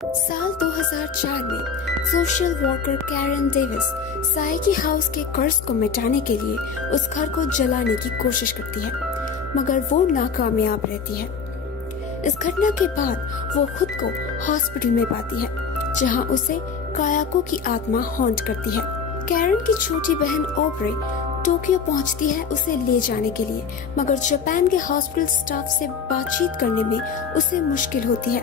साल 2004 में social worker Karen Davis Saeki house के कर्ज को मिटाने के लिए उस घर को जलाने की कोशिश करती है, मगर वो नाकामयाब रहती है। इस घटना के बाद वो खुद को हॉस्पिटल में पाती है, जहां उसे कायाको की आत्मा हॉन्ट करती है। कैरन की छोटी बहन ओब्रे टोक्यो पहुंचती है उसे ले जाने के लिए, मगर जापान के हॉस्पिटल स्टाफ से बातचीत करने में उसे मुश्किल होती है।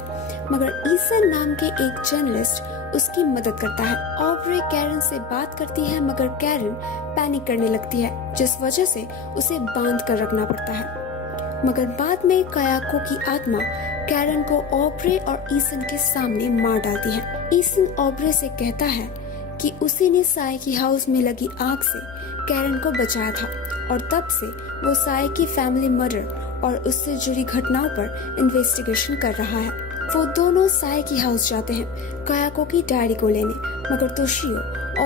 मगर ईसन नाम के एक जर्नलिस्ट उसकी मदद करता है। ओब्रे कैरन से बात करती है, मगर कैरन पैनिक करने लगती है, जिस वजह से उसे बांध कर रखना पड़ता है। मगर बाद में कायाको की आत्मा कैरन को ओब्रे और ईसन के सामने मार डालती है। ईसन ओब्रे से कहता है कि उसी ने साइकी हाउस में लगी आग से कैरन को बचाया था, और तब से वो साइकी फैमिली मर्डर और उससे जुड़ी घटनाओं पर इन्वेस्टिगेशन कर रहा है। वो दोनों साइकी हाउस जाते हैं कायाको की डायरी को लेने, मगर तोशियो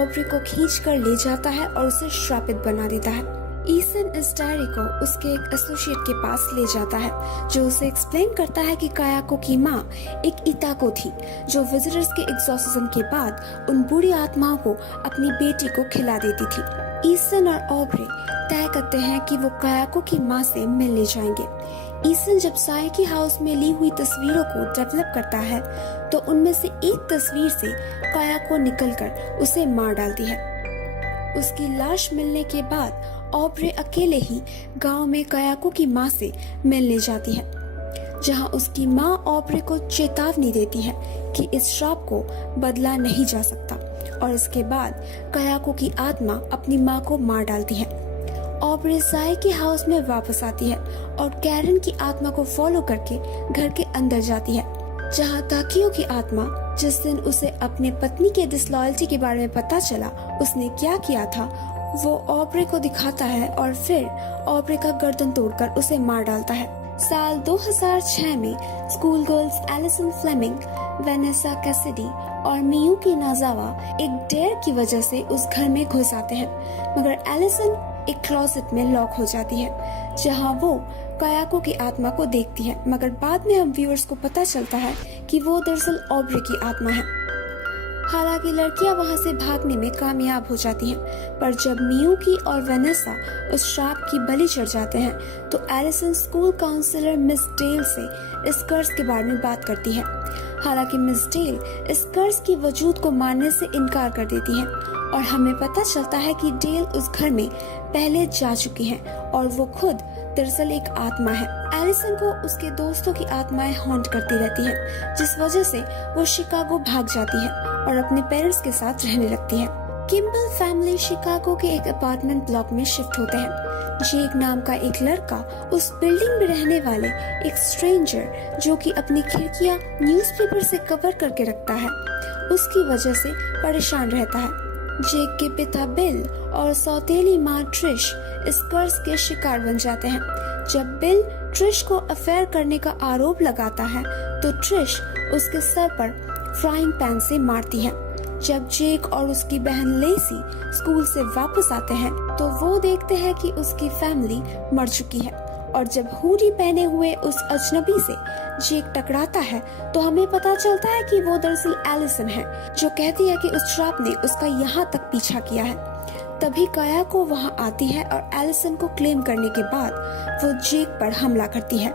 ओब्रे को खींच कर ले जाता है और उसे श्रापित बना देता है। ईसन इस डायरी को उसके एक एसोसिएट के पास ले जाता है, जो उसे एक्सप्लेन करता है कि कायाको की माँ एक इताको थी, जो विजिटर्स के एग्जॉर्सिज्म के बाद उन बुरी आत्माओं को अपनी बेटी को खिला देती थी। ईसन और ओब्रे तय करते हैं कि वो कायाको की माँ से मिलने जाएंगे। ईसन जब साइकी हाउस में ली हुई तस्वीरों को डेवलप करता है, तो उनमें से एक तस्वीर से कायाको निकलकर उसे मार डालती है। उसकी लाश मिलने के बाद ओब्रे अकेले ही गांव में कायाको की माँ से मिलने जाती है, जहां उसकी माँ ओब्रे को चेतावनी देती है कि इस श्राप को बदला नहीं जा सकता, और इसके बाद कायाको की आत्मा अपनी माँ को मार डालती है। ओब्रे साइकी हाउस में वापस आती है और कैरन की आत्मा को फॉलो करके घर के अंदर जाती है, जहां ताकियो की आत्मा जिस दिन उसे अपने पत्नी के डिसलॉयल्टी के बारे में पता चला उसने क्या किया था, वो ओब्रे को दिखाता है और फिर ओब्रे का गर्दन तोड़कर उसे मार डालता है। साल 2006 में school girls Allison Fleming, Vanessa Cassidy और मियुकी नाजावा एक डेयर की वजह से उस घर में घुस आते हैं, मगर एलिसन एक क्लोसेट में लॉक हो जाती है, जहां वो कायाको की आत्मा को देखती है, मगर बाद में हम व्यूअर्स को पता चलता है कि वो दरअसल ओब्रे की आत्मा है। हालांकि लड़कियां वहां से भागने में कामयाब हो जाती हैं, पर जब मियुकी और वेनेसा उस श्राप की बलि चढ़ जाते हैं, तो Allison school counsellor Miss Dale से इस कर्ज के बारे में बात करती है। हालांकि मिस डेल इस कर्ज की वजूद को मानने से इनकार कर देती है, और हमें पता चलता है कि डेल उस घर में पहले जा चुकी हैं और वो खुद दरअसल एक आत्मा है। एलिसन को उसके दोस्तों की आत्माएं हॉन्ट करती रहती हैं, जिस वजह से वो शिकागो भाग जाती है और अपने पेरेंट्स के साथ रहने लगती है। किम्बल फैमिली शिकागो के एक अपार्टमेंट ब्लॉक में शिफ्ट होते हैं। जेक नाम का एक लड़का उस बिल्डिंग में रहने वाले एक स्ट्रेंजर, जो कि अपनी खिड़कियां न्यूज़पेपर से कवर करके रखता है, उसकी वजह से परेशान रहता है। जेक के पिता बिल और सौतेली माँ ट्रिश इस कर्ज के शिकार बन जाते हैं। जब बिल ट्रिश को अफेयर करने का आरोप लगाता है, तो ट्रिश उसके सर पर फ्राइंग पैन से मारती है। जब जेक और उसकी बहन लेसी स्कूल से वापस आते हैं, तो वो देखते हैं कि उसकी फैमिली मर चुकी है, और जब हुडी पहने हुए उस अजनबी से जेक टकराता है, तो हमें पता चलता है कि वो दरअसल एलिसन है, जो कहती है कि उस श्राप ने उसका यहाँ तक पीछा किया है। तभी कायाको वहाँ आती है और एलिसन को क्लेम करने के बाद वो जेक पर हमला करती है।